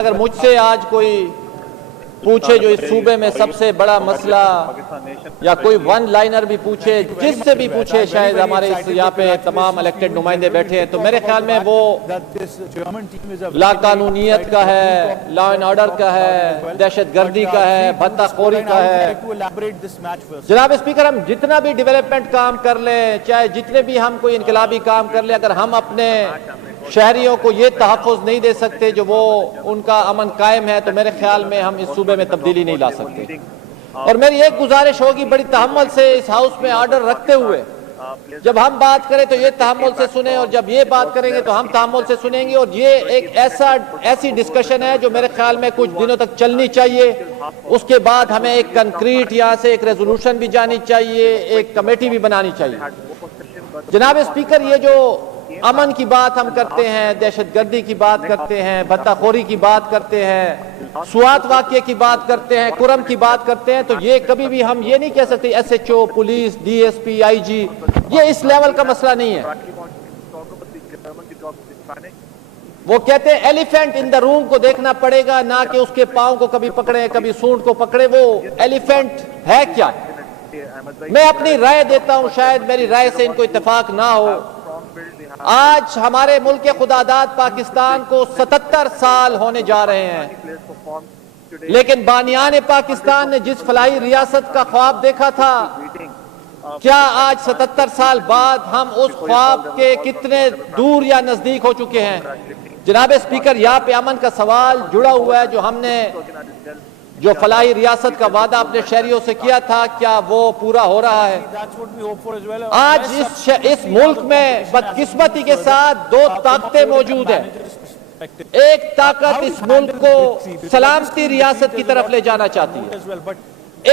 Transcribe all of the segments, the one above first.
اگر مجھ سے آج کوئی پوچھے جو اس صوبے میں سب سے بڑا مسئلہ یا کوئی ون لائنر بھی پوچھے، جس سے بھی پوچھے، شاید ہمارے یہاں پہ تمام الیکٹڈ نمائندے بیٹھے ہیں، تو میرے خیال میں وہ لا قانونیت کا ہے، لا اینڈ آرڈر کا ہے، دہشت گردی کا ہے، بھتہ خوری کا ہے۔ جناب اسپیکر، ہم جتنا بھی ڈیولپمنٹ کام کر لیں، چاہے جتنے بھی ہم کوئی انقلابی کام کر لیں، اگر ہم اپنے شہریوں کو یہ تحفظ نہیں دے سکتے جو وہ ان کا امن قائم ہے، تو میرے خیال میں ہم اس صوبے میں تبدیلی نہیں لا سکتے۔ اور میری ایک گزارش ہوگی بڑی تحمل سے اس ہاؤس میں آرڈر رکھتے ہوئے، جب ہم بات کریں تو یہ تحمل سے سنیں، اور جب یہ بات کریں گے تو ہم تحمل سے سنیں گے، اور یہ ایک ایسی ڈسکشن ہے جو میرے خیال میں کچھ دنوں تک چلنی چاہیے۔ اس کے بعد ہمیں ایک کنکریٹ یہاں سے ایک ریزولوشن بھی جانی چاہیے، ایک کمیٹی بھی بنانی چاہیے۔ جناب اسپیکر، یہ جو امن کی بات ہم کرتے ہیں، دہشت گردی کی بات کرتے ہیں، بھتہ خوری کی بات کرتے ہیں، سوات واقعے کی بات کرتے ہیں، کرم کی بات کرتے ہیں، تو یہ کبھی بھی ہم یہ نہیں کہہ سکتے S H O, police, D S P, I G, یہ اس لیول کا مسئلہ نہیں ہے۔ وہ کہتے ہیں ایلیفینٹ ان دا روم کو دیکھنا پڑے گا، نہ کہ اس کے پاؤں کو کبھی پکڑے، کبھی سونڈ کو پکڑے۔ وہ ایلیفینٹ ہے کیا؟ میں اپنی رائے دیتا ہوں، شاید میری رائے سے ان کو اتفاق نہ ہو۔ آج ہمارے ملک خدا داد پاکستان کو 77 سال ہونے جا رہے ہیں، لیکن بانیان پاکستان نے جس فلاحی ریاست کا خواب دیکھا تھا، کیا آج 77 سال بعد ہم اس خواب کے کتنے دور یا نزدیک ہو چکے ہیں؟ جناب اسپیکر، یہاں پہ امن کا سوال جڑا ہوا ہے۔ جو ہم نے جو فلاحی ریاست کا وعدہ اپنے شہریوں سے کیا تھا، کیا وہ پورا ہو رہا ہے؟ آج اس ملک میں بدقسمتی کے ساتھ دو طاقتیں موجود ہیں۔ ایک طاقت اس ملک کو سلامتی ریاست کی طرف لے جانا چاہتی ہے،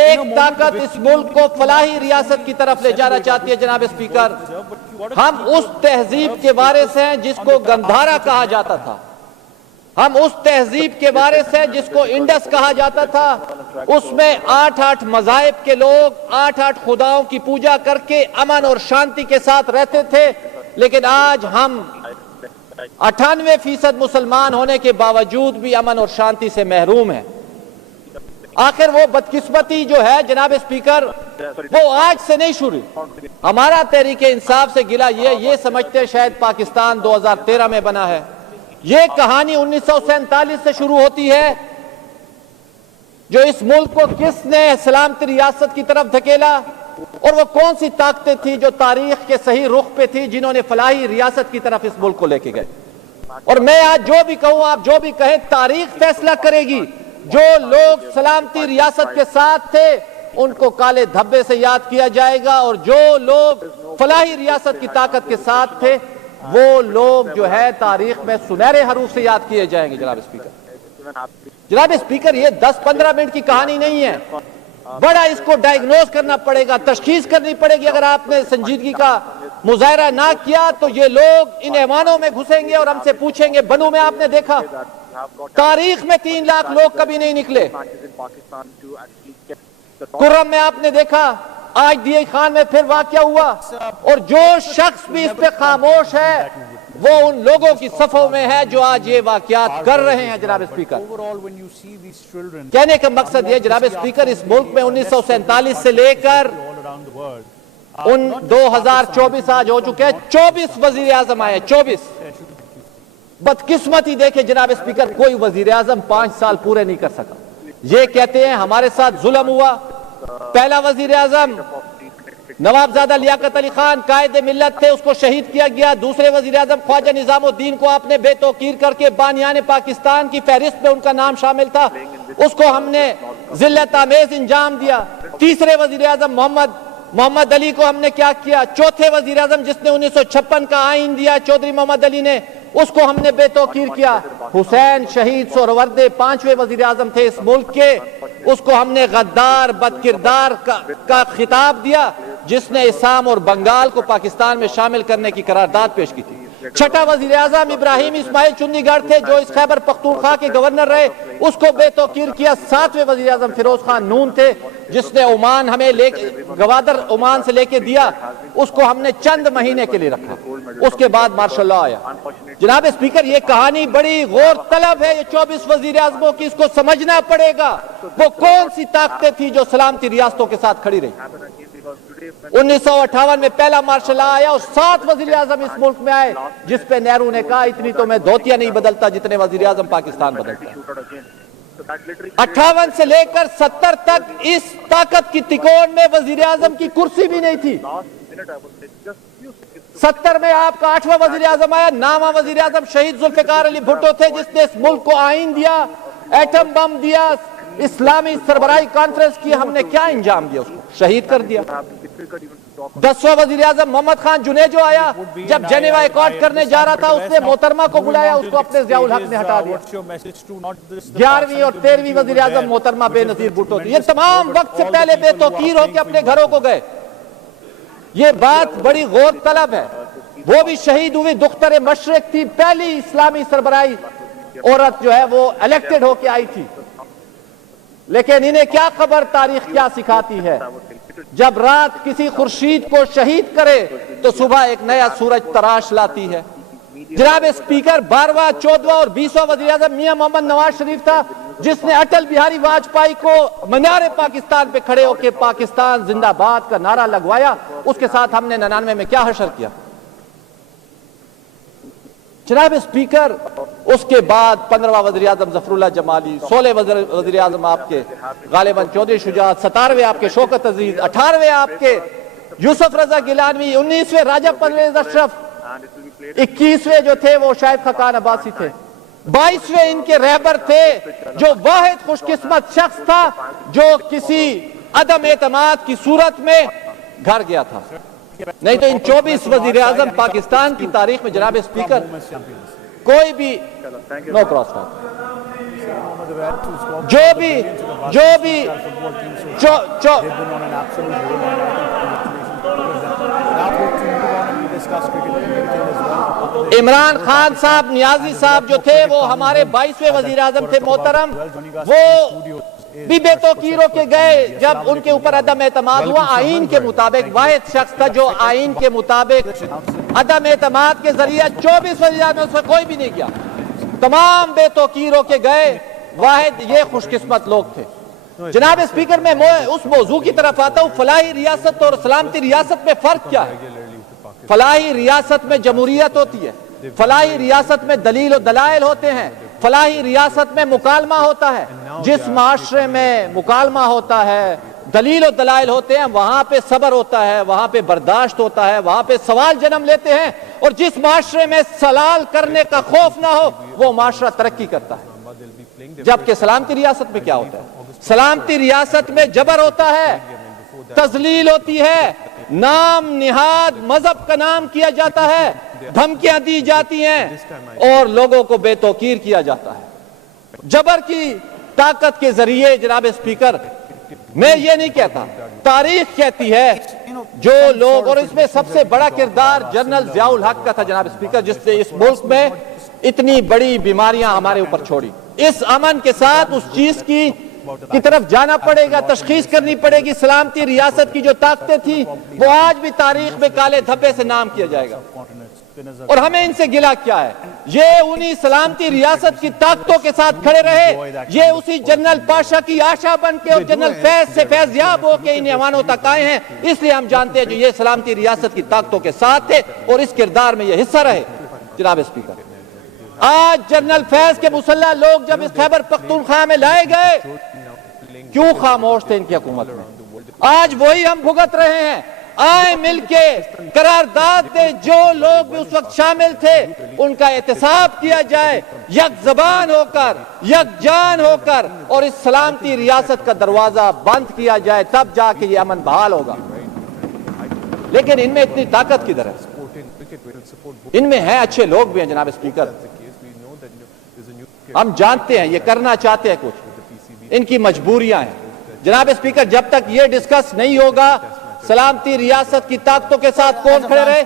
ایک طاقت اس ملک کو فلاحی ریاست کی طرف لے جانا چاہتی ہے۔ جناب اسپیکر، ہم اس تہذیب کے وارث ہیں جس کو گندھارا کہا جاتا تھا، ہم اس تہذیب کے وارث ہیں جس کو انڈس کہا جاتا تھا۔ اس میں 8 مذاہب کے لوگ 8 خداؤں کی پوجا کر کے امن اور شانتی کے ساتھ رہتے تھے، لیکن آج ہم 98% مسلمان ہونے کے باوجود بھی امن اور شانتی سے محروم ہیں۔ آخر وہ بدقسمتی جو ہے جناب اسپیکر، وہ آج سے نہیں شروع۔ ہمارا تحریک انصاف سے گلہ یہ سمجھتے شاید پاکستان 2013 میں بنا ہے۔ یہ کہانی 1947 سے شروع ہوتی ہے، جو اس ملک کو کس نے سلامتی ریاست کی طرف دھکیلا، اور وہ کون سی طاقتیں تھیں جو تاریخ کے صحیح رخ پہ تھی، جنہوں نے فلاحی ریاست کی طرف اس ملک کو لے کے گئے۔ اور میں آج جو بھی کہوں، آپ جو بھی کہیں، تاریخ فیصلہ کرے گی۔ جو لوگ سلامتی ریاست کے ساتھ تھے ان کو کالے دھبے سے یاد کیا جائے گا، اور جو لوگ فلاحی ریاست کی طاقت کے ساتھ تھے وہ لوگ جو ہے تاریخ میں سنہرے حروف سے یاد کیے جائیں گے۔ جناب اسپیکر، یہ 10-15 منٹ کی کہانی نہیں ہے، بڑا اس کو ڈائیگنوز کرنا پڑے گا، تشخیص کرنی پڑے گی۔ اگر آپ نے سنجیدگی کا مظاہرہ نہ کیا تو یہ لوگ ان ایوانوں میں گھسیں گے اور ہم سے پوچھیں گے، بنو میں آپ نے دیکھا تاریخ میں 3 لاکھ لوگ کبھی نہیں نکلے، کرم میں آپ نے دیکھا، آج ڈی خان میں پھر واقعہ ہوا، اور جو شخص بھی اس پہ خاموش ہے وہ ان لوگوں کی صفوں میں ہے جو آج یہ واقعات کر رہے ہیں۔ جناب اسپیکر، کہنے کا مقصد یہ جناب اسپیکر، اس ملک میں 1947 سے لے کر 2024 آج ہو چکے ہیں، 24 وزیر اعظم آئے، 24۔ بدقسمتی دیکھیں جناب اسپیکر، کوئی وزیر اعظم 5 سال پورے نہیں کر سکا۔ یہ کہتے ہیں ہمارے ساتھ ظلم ہوا۔ پہلا وزیر اعظم نوابزادہ لیاقت علی خان قائد ملت تھے، اس کو شہید کیا گیا۔ دوسرے وزیر اعظم خواجہ نظام الدین کو آپ نے بے توقیر کر کے بانیان پاکستان کی فہرست میں ان کا نام شامل تھا، اس کو ہم نے ذلت آمیز انجام دیا۔ تیسرے وزیر اعظم محمد علی کو ہم نے کیا کیا۔ چوتھے وزیر اعظم جس نے 1956 کا آئین دیا، چودھری محمد علی نے، اس کو ہم نے بے توقیر کیا۔ حسین شہید سہروردے 5ویں وزیر اعظم تھے اس ملک کے، اس کو ہم نے غدار بدکردار کا خطاب دیا، جس نے اسام اور بنگال کو پاکستان میں شامل کرنے کی قرارداد پیش کی تھی۔ چھٹا وزیر اعظم ابراہیم اسماعیل چنی گڑھ تھے جو اس خیبر پختونخوا کے گورنر رہے، اس کو بے توقیر کیا۔ ساتویں وزیر اعظم فیروز خان نون تھے جس نے عمان ہمیں گوادر عمان سے لے کے دیا، اس کو ہم نے چند مہینے کے لیے رکھا، اس کے بعد مارشل لا آیا۔ جناب اسپیکر، یہ کہانی بڑی غور طلب ہے، یہ 24 وزیر اعظموں کی، اس کو سمجھنا پڑے گا وہ کون سی طاقتیں تھی جو سلامتی ریاستوں کے ساتھ کھڑی رہی۔ 1958 میں پہلا مارشل لا آیا اور 7 وزیر اعظم اس ملک میں آئے، جس پہ نہرو نے کہا اتنی تو میں دھوتیاں نہیں بدلتا جتنے وزیر اعظم پاکستان بدلتا ہے۔ 58 سے لے کر 70 تک اس طاقت کی تکون میں وزیر اعظم کی کرسی بھی نہیں تھی۔ 70 میں آپ کا 8واں وزیر اعظم آیا، 9واں وزیر اعظم شہید ذوالفقار علی بھٹو تھے جس نے اس ملک کو آئین دیا، ایٹم بم دیا، اسلامی سربراہی کانفرنس کی، ہم نے کیا انجام دیا؟ اس کو شہید کر دیا۔ 10واں وزیر اعظم محمد خان جنیجو آیا، جب جنیوا ایکارڈ کرنے جا رہا تھا اس نے محترمہ کو بلایا، اس کو اپنے ضیاء الحق نے ہٹا دیا۔ 11ویں اور 13ویں وزیر اعظم محترمہ بے نظیر بھٹو تھی، یہ تمام وقت سے پہلے بے توقیر ہو کے اپنے گھروں کو گئے۔ یہ بات بڑی غور طلب ہے۔ وہ بھی شہید ہوئی، دختر مشرق تھی، پہلی اسلامی سربراہی عورت جو ہے وہ الیکٹڈ ہو کے آئی تھی۔ لیکن انہیں کیا خبر تاریخ کیا سکھاتی ہے، جب رات کسی خورشید کو شہید کرے تو صبح ایک نیا سورج تراش لاتی ہے۔ جناب اسپیکر، 12واں 14واں اور 20واں وزیر اعظم میاں محمد نواز شریف تھا جس نے اٹل بہاری واجپئی کو مینار پاکستان پہ کھڑے ہو کے پاکستان زندہ باد کا نعرہ لگوایا، اس کے ساتھ ہم نے 99 میں کیا حشر کیا۔ جناب اسپیکر، اس کے بعد 15واں وزیر اعظم ظفر اللہ جمالی، 16 وزیر اعظم آپ کے غالباً چودھری شجاعت، 17ویں آپ کے شوکت عزیز، 18ویں آپ کے یوسف رضا گیلانوی، 19ویں راجہ پرویز اشرف، 21ویں جو تھے وہ شاہد خاقان عباسی تھے، 22ویں ان کے رہبر تھے جو واحد خوش قسمت شخص تھا جو کسی عدم اعتماد کی صورت میں گھر گیا تھا۔ نہیں تو ان 24 وزیر اعظم پاکستان کی تاریخ میں جناب اسپیکر کوئی بھی نو کراس عمران خان صاحب، نیازی صاحب جو تھے وہ ہمارے 22ویں وزیر اعظم تھے محترم، وہ بھی بے توقیر ہو کے گئے جب ان کے اوپر عدم اعتماد ہوا۔ آئین کے مطابق واحد شخص تھا جو آئین کے مطابق عدم اعتماد کے ذریعے 24 وزیر اعظم سے کوئی بھی نہیں کیا، تمام بے توقیر ہو کے گئے، واحد یہ خوش قسمت لوگ تھے۔ جناب اسپیکر، میں اس موضوع کی طرف آتا ہوں، فلاحی ریاست اور سلامتی ریاست میں فرق کیا ہے؟ فلاحی ریاست میں جمہوریت ہوتی ہے، فلاحی ریاست میں دلیل و دلائل ہوتے ہیں، فلاحی ریاست میں مکالمہ ہوتا ہے۔ جس معاشرے میں مکالمہ ہوتا ہے، دلیل و دلائل ہوتے ہیں، وہاں پہ صبر ہوتا ہے، وہاں پہ برداشت ہوتا ہے، وہاں پہ سوال جنم لیتے ہیں، اور جس معاشرے میں سوال کرنے کا خوف نہ ہو وہ معاشرہ ترقی کرتا ہے۔ جبکہ سلامتی ریاست میں کیا ہوتا ہے؟ سلامتی ریاست میں جبر ہوتا ہے، تذلیل ہوتی ہے، نام نہاد مذہب کا نام کیا جاتا ہے، دھمکیاں دی جاتی ہیں اور لوگوں کو بے توقیر کیا جاتا ہے جبر کی طاقت کے ذریعے۔ جناب اسپیکر، میں یہ نہیں کہتا، تاریخ کہتی ہے جو لوگ، اور اس میں سب سے بڑا کردار جنرل ضیاء الحق کا تھا جناب اسپیکر، جس نے اس ملک میں اتنی بڑی بیماریاں ہمارے اوپر چھوڑی۔ اس امن کے ساتھ اس چیز کی طرف جانا پڑے گا، تشخیص کرنی پڑے گی۔ سلامتی ریاست کی جو طاقتیں تھیں وہ آج بھی تاریخ میں کالے دھبے سے نام کیا جائے گا، اور ہمیں ان سے گلہ کیا ہے؟ یہ انہی سلامتی ریاست کی طاقتوں کے ساتھ کھڑے رہے، یہ اسی جنرل پاشا کی آشا بن کے اور جنرل فیض سے فیض یاب ہو کے ان ایوانوں تک آئے ہیں، اس لیے ہم جانتے ہیں جو یہ سلامتی ریاست کی طاقتوں کے ساتھ تھے اور اس کردار میں یہ حصہ رہے۔ جناب اسپیکر، آج جنرل فیض کے مسلح لوگ جب اس خیبر پختونخوا میں لائے گئے، کیوں خاموش تھے ان کی حکومت میں؟ آج وہی ہم بھگت رہے ہیں۔ آئے مل کے قرارداد دے، جو لوگ بھی اس وقت شامل تھے ان کا احتساب کیا جائے، یک زبان ہو کر، یک جان ہو کر، اور اس سلامتی ریاست کا دروازہ بند کیا جائے، تب جا کے یہ امن بحال ہوگا۔ لیکن ان میں اتنی طاقت کدھر ہے؟ ان میں ہیں اچھے لوگ بھی ہیں جناب اسپیکر، ہم جانتے ہیں یہ کرنا چاہتے ہیں کچھ، ان کی مجبوریاں ہیں۔ جناب اسپیکر، جب تک یہ ڈسکس نہیں ہوگا سلامتی ریاست کی طاقتوں کے ساتھ کون کھڑے رہے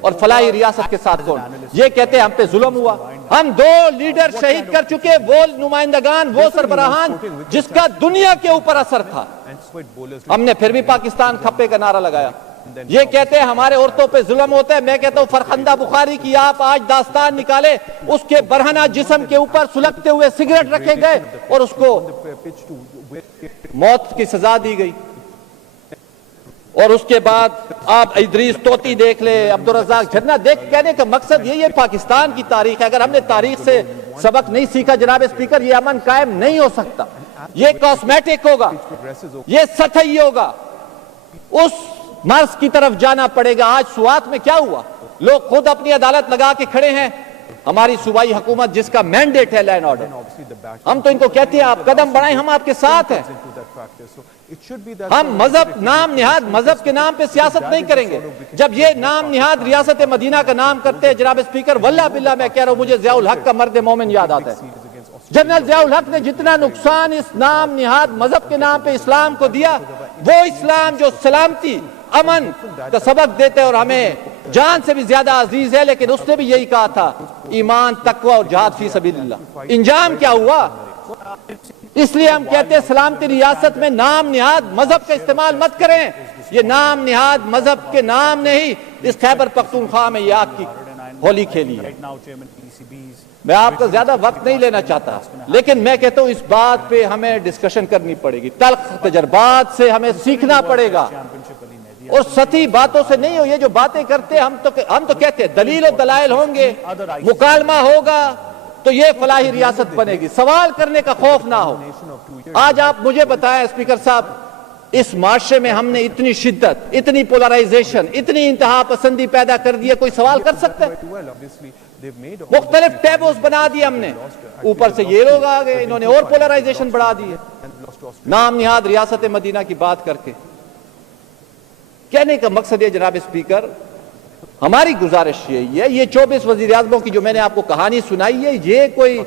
اور فلاحی ریاست کے ساتھ کون. یہ کہتے ہیں ہم پہ ظلم ہوا. ہم 2 لیڈر شہید کر چکے, وہ نمائندگان, وہ سربراہان جس کا دنیا کے اوپر اثر تھا. ہم نے پھر بھی پاکستان کھپے کا نعرہ لگایا. یہ کہتے ہیں ہمارے عورتوں پہ ظلم ہوتا ہے. میں کہتا ہوں فرخندہ بخاری کی آپ آج داستان نکالے, اس کے برہنہ جسم کے اوپر سلگتے ہوئے سگریٹ رکھے گئے اور اس کو موت کی سزا دی گئی. اور اس کے بعد آپ ادریس توتی دیکھ لے, عبدالرزاق جھرنا دیکھ. کہنے کا مقصد یہ پاکستان کی تاریخ ہے. اگر ہم نے تاریخ سے سبق نہیں سیکھا جناب اسپیکر, یہ امن قائم نہیں ہو سکتا. یہ کاسمیٹک ہوگا, یہ سطحی ہوگا. اس مرض کی طرف جانا پڑے گا. آج سوات میں کیا ہوا؟ لوگ خود اپنی عدالت لگا کے کھڑے ہیں. ہماری صوبائی حکومت جس کا مینڈیٹ ہے لائن آرڈر, ہم تو ان کو کہتے ہیں آپ قدم بڑھائیں, ہم آپ کے ساتھ ہیں. ہم مذہب, نام نہاد مذہب کے نام پہ سیاست نہیں کریں گے. جب یہ نام نہاد ریاست مدینہ کا نام کرتے ہیں جناب اسپیکر, واللہ باللہ میں کہہ رہا ہوں, مجھے ضیاء الحق کا مرد مومن یاد آتا ہے. جنرل ضیاء الحق نے جتنا نقصان اس نام نہاد مذہب کے نام پہ اسلام کو دیا, وہ اسلام جو سلامتی امن کا سبق دیتے اور ہمیں جان سے بھی زیادہ عزیز ہے, لیکن اس نے بھی یہی کہا تھا ایمان, تقوی اور جہاد فی سبیل اللہ. انجام کیا ہوا؟ اس لیے ہم کہتے ہیں سلامتی ریاست میں نام نہاد مذہب کا استعمال مت کریں. یہ نام نہاد مذہب کے نام نے ہی اس خیبر پختونخوا میں یہ آگ کی ہولی کھیلی ہے. میں آپ کا زیادہ وقت نہیں لینا چاہتا, لیکن میں کہتا ہوں اس بات پہ ہمیں ڈسکشن کرنی پڑے گی. تلخ تجربات سے ہمیں سیکھنا پڑے گا اور سطحی باتوں سے نہیں ہو. یہ جو باتیں کرتے ہم تو کہتے ہیں دلیل و دلائل ہوں گے, مکالمہ ہوگا تو یہ فلاحی ریاست بنے گی. سوال کرنے کا خوف نہ ہو. آج آپ مجھے بتائیں اسپیکر صاحب, اس معاشرے میں ہم نے اتنی شدت, اتنی پولرائزیشن, اتنی انتہا پسندی پیدا کر دی ہے, کوئی سوال کر سکتا ہے؟ مختلف ٹیبوز بنا دی ہم نے, اوپر سے یہ لوگ آ گئے, انہوں نے اور پولرائزیشن بڑھا دی ہے. نام نہاد ریاست مدینہ کی بات کر کے کہنے کا مقصد یہ جناب اسپیکر, ہماری گزارش یہی ہے, یہ 24 وزیر اعظموں کی جو میں نے آپ کو کہانی سنائی ہے, یہ کوئی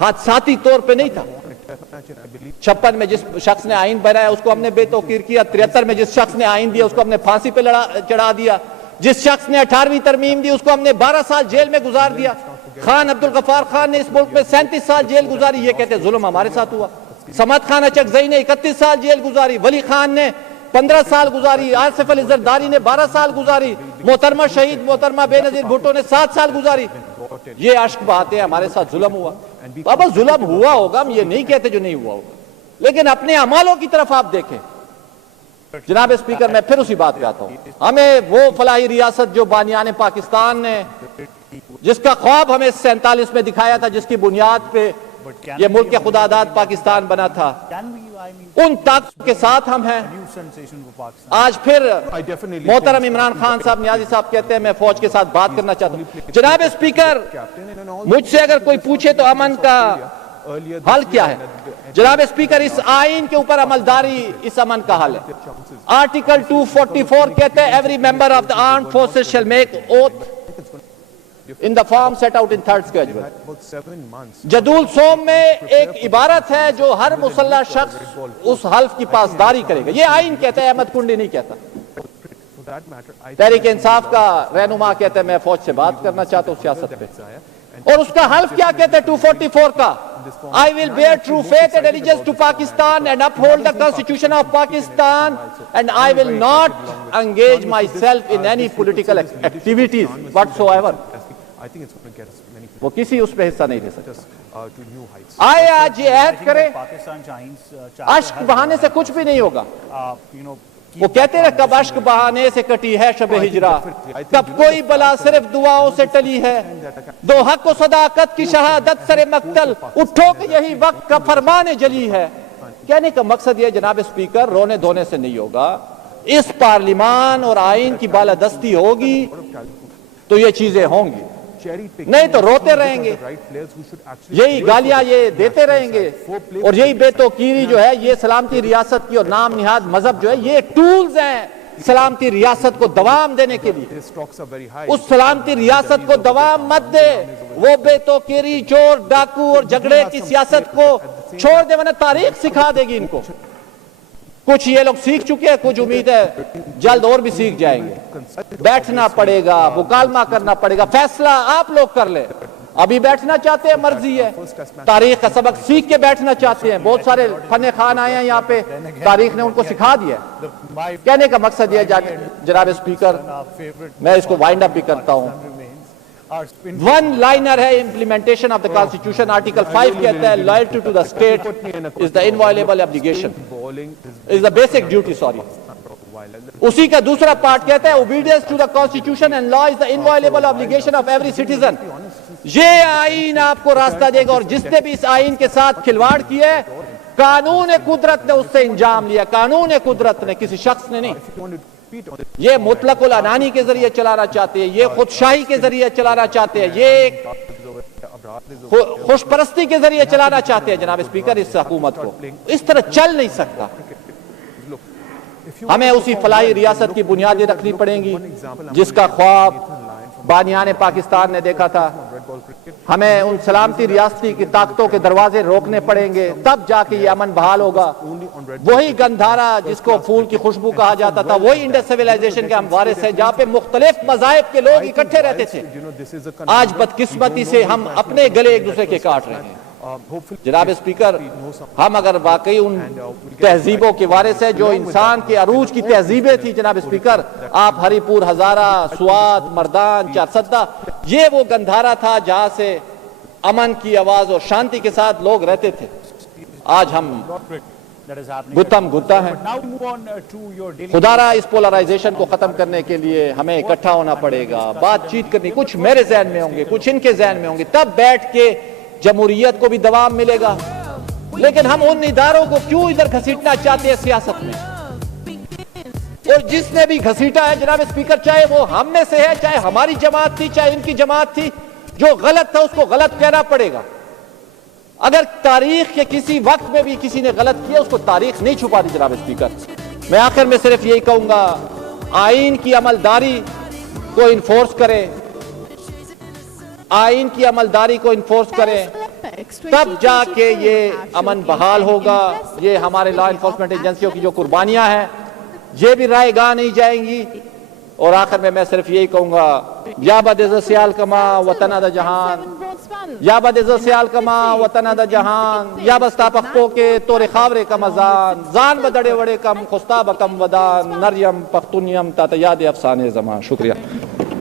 حادثاتی طور پہ نہیں تھا. 56 میں جس شخص نے آئین بنایا اس کو ہم نے بے توقیر کیا, 73 میں جس شخص نے آئین دیا اس کو ہم نے پھانسی پہ چڑھا دیا, جس شخص نے 18ویں ترمیم دی اس کو ہم نے 12 سال جیل میں گزار دیا. خان عبدالغفار خان نے اس ملک میں 37 سال جیل گزاری. یہ کہتے ظلم ہمارے ساتھ ہوا. صمد خان اچکزئی نے 31 سال جیل گزاری, ولی خان نے 15 سال گزاری, آصف علی زرداری نے 12 سال گزاری, محترمہ شہید محترمہ بے نظیر بھٹو نے 7 سال گزاری. یہ عشق بہاتے ہیں ہمارے ساتھ ظلم ہوا. بابا ظلم ہوا ہوگا, ہم یہ نہیں کہتے جو نہیں ہوا ہوگا, لیکن اپنے اعمالوں کی طرف آپ دیکھیں. جناب اسپیکر میں پھر اسی بات پہ آتا ہوں, ہمیں وہ فلاحی ریاست جو بانیان پاکستان نے, جس کا خواب ہمیں 47 میں دکھایا تھا, جس کی بنیاد پہ یہ ملک خدا داد پاکستان بنا تھا, ان طاقتوں کے ساتھ ہم ہیں. آج پھر محترم عمران خان صاحب, نیازی صاحب کہتے ہیں میں فوج کے ساتھ بات کرنا چاہتا ہوں. جناب اسپیکر مجھ سے اگر کوئی پوچھے تو امن کا حل کیا ہے, جناب اسپیکر اس آئین کے اوپر عملداری اس امن کا حل ہے. آرٹیکل 244 کہتے ہیں every member of the armed forces shall make oath in the form set out in 3rd schedule. جدول سوم میں ایک عبارت ہے جو ہر مسلح شخص اس حلف کی پاسداری کرے گا. یہ آئین کہتا ہے, احمد کنڈی نہیں کہتا. تحریک انصاف کا رہنما کہتا ہے میں فوج سے بات کرنا چاہتا ہوں سیاست پہ, اور اس کا حلف کیا کہتا ہے 244 کا, I will bear true faith and allegiance to Pakistan and uphold the Constitution of Pakistan and I will not engage myself in any political activities whatsoever. وہ کسی اس پہ حصہ نہیں لے سکتا. آئے آج یہ عہد کرے, اشک بہانے سے کچھ بھی نہیں ہوگا. وہ کہتے ہیں کب اشک بہانے سے کٹی ہے شب ہجرا, کب کوئی بلا صرف دعاؤں سے ٹلی ہے, دو حق و صداقت کی شہادت سر مقتل, اٹھو کہ یہی وقت کا فرمان جلی ہے. کہنے کا مقصد یہ جناب اسپیکر, رونے دھونے سے نہیں ہوگا. اس پارلیمان اور آئین کی بالادستی ہوگی تو یہ چیزیں ہوں گی, نہیں تو روتے رہیں گے, یہی گالیاں یہ دیتے رہیں گے, اور یہی بے توقیری جو ہے یہ سلامتی ریاست کی اور نام نہاد مذہب جو ہے یہ ٹولز ہیں سلامتی ریاست کو دوام دینے کے لیے. اس سلامتی ریاست کو دوام مت دے, وہ بے توقیری, چور ڈاکو اور جھگڑے کی سیاست کو چھوڑ دے, ورنہ تاریخ سکھا دے گی ان کو. کچھ یہ لوگ سیکھ چکے ہیں, کچھ امید ہے جلد اور بھی سیکھ جائیں گے. بیٹھنا پڑے گا, مکالمہ کرنا پڑے گا, فیصلہ آپ لوگ کر لیں. ابھی بیٹھنا چاہتے ہیں مرضی ہے, تاریخ کا سبق سیکھ کے بیٹھنا چاہتے ہیں. بہت سارے فن خان آئے ہیں یہاں پہ, تاریخ نے ان کو سکھا دیا ہے. کہنے کا مقصد یہ جناب اسپیکر, میں اس کو وائنڈ اپ بھی کرتا ہوں. ون لائنر ہے implementation of the constitution. Article 5 کہتا ہے loyalty to the state is the inviolable obligation, is the basic duty, sorry. اسی کا دوسرا پارٹ کہتا ہے obedience to the constitution and law is the inviolable obligation of every citizen. یہ آئین آپ کو راستہ دے گا, اور جس نے بھی اس آئین کے ساتھ کھلواڑ کیا ہے, قانون قدرت نے اس سے انجام لیا. قانون قدرت نے, کسی شخص نے نہیں. یہ مطلق العنانی کے ذریعے چلانا چاہتے ہیں, یہ خودشاہی کے ذریعے چلانا چاہتے ہیں, یہ خوش پرستی کے ذریعے چلانا چاہتے ہیں. جناب اسپیکر, اس حکومت کو اس طرح چل نہیں سکتا. ہمیں اسی فلاحی ریاست کی بنیادیں رکھنی پڑیں گی جس کا خواب بانیان پاکستان نے دیکھا تھا. ہمیں ان سلامتی ریاستی کی طاقتوں کے دروازے روکنے پڑیں گے, تب جا کے یہ امن بحال ہوگا. وہی گندھارا جس کو پھول کی خوشبو کہا جاتا تھا, وہی انڈس سیویلائزیشن کے ہم وارث ہیں, جہاں پہ مختلف مذاہب کے لوگ اکٹھے رہتے تھے. آج بدقسمتی سے ہم اپنے گلے ایک دوسرے کے کاٹ رہے ہیں. جناب اسپیکر, ہم اگر واقعی ان تہذیبوں کے وارث ہیں جو انسان کے عروج کی تہذیبیں تھی, جناب اسپیکر, آپ ہری پور, ہزارہ, سوات, مردان, چارسدہ, یہ وہ گندھارا تھا جہاں سے امن کی آواز اور شانتی کے ساتھ لوگ رہتے تھے. آج ہم گتم گتا ہیں. خدا را اس پولرائزیشن کو ختم کرنے کے لیے ہمیں اکٹھا ہونا پڑے گا, بات چیت کرنی. کچھ میرے ذہن میں ہوں گے, کچھ ان کے ذہن میں ہوں گے, تب بیٹھ کے جمہوریت کو بھی دوام ملے گا. لیکن ہم ان اداروں کو کیوں ادھر گھسیٹنا چاہتے ہیں سیاست میں؟ اور جس نے بھی گھسیٹا ہے جناب اسپیکر, چاہے وہ ہم میں سے ہے, چاہے ہماری جماعت تھی, چاہے ان کی جماعت تھی, جو غلط تھا اس کو غلط کہنا پڑے گا. اگر تاریخ کے کسی وقت میں بھی کسی نے غلط کیا, اس کو تاریخ نہیں چھپا دی. جناب اسپیکر, میں آخر میں صرف یہی کہوں گا, آئین کی عملداری کو انفورس کریں, آئین کی عملداری کو انفورس کریں, تب جا کے یہ امن بحال ہوگا. یہ ہمارے لا انفورسمنٹ ایجنسیوں کی جو قربانیاں ہیں, یہ بھی رائے گاہ نہیں جائیں گی. اور آخر میں صرف یہی کہوں گا, یا بدز سیال کما وطن دا جہان, یا بدز سیال کما وطن دا جہان, یا بستا پختو کے تور خاورے کا مزان, زان بدڑے وڑے کم خستا بکم ودان, نریم پختونیم تا یاد افسانے زمان. شکریہ.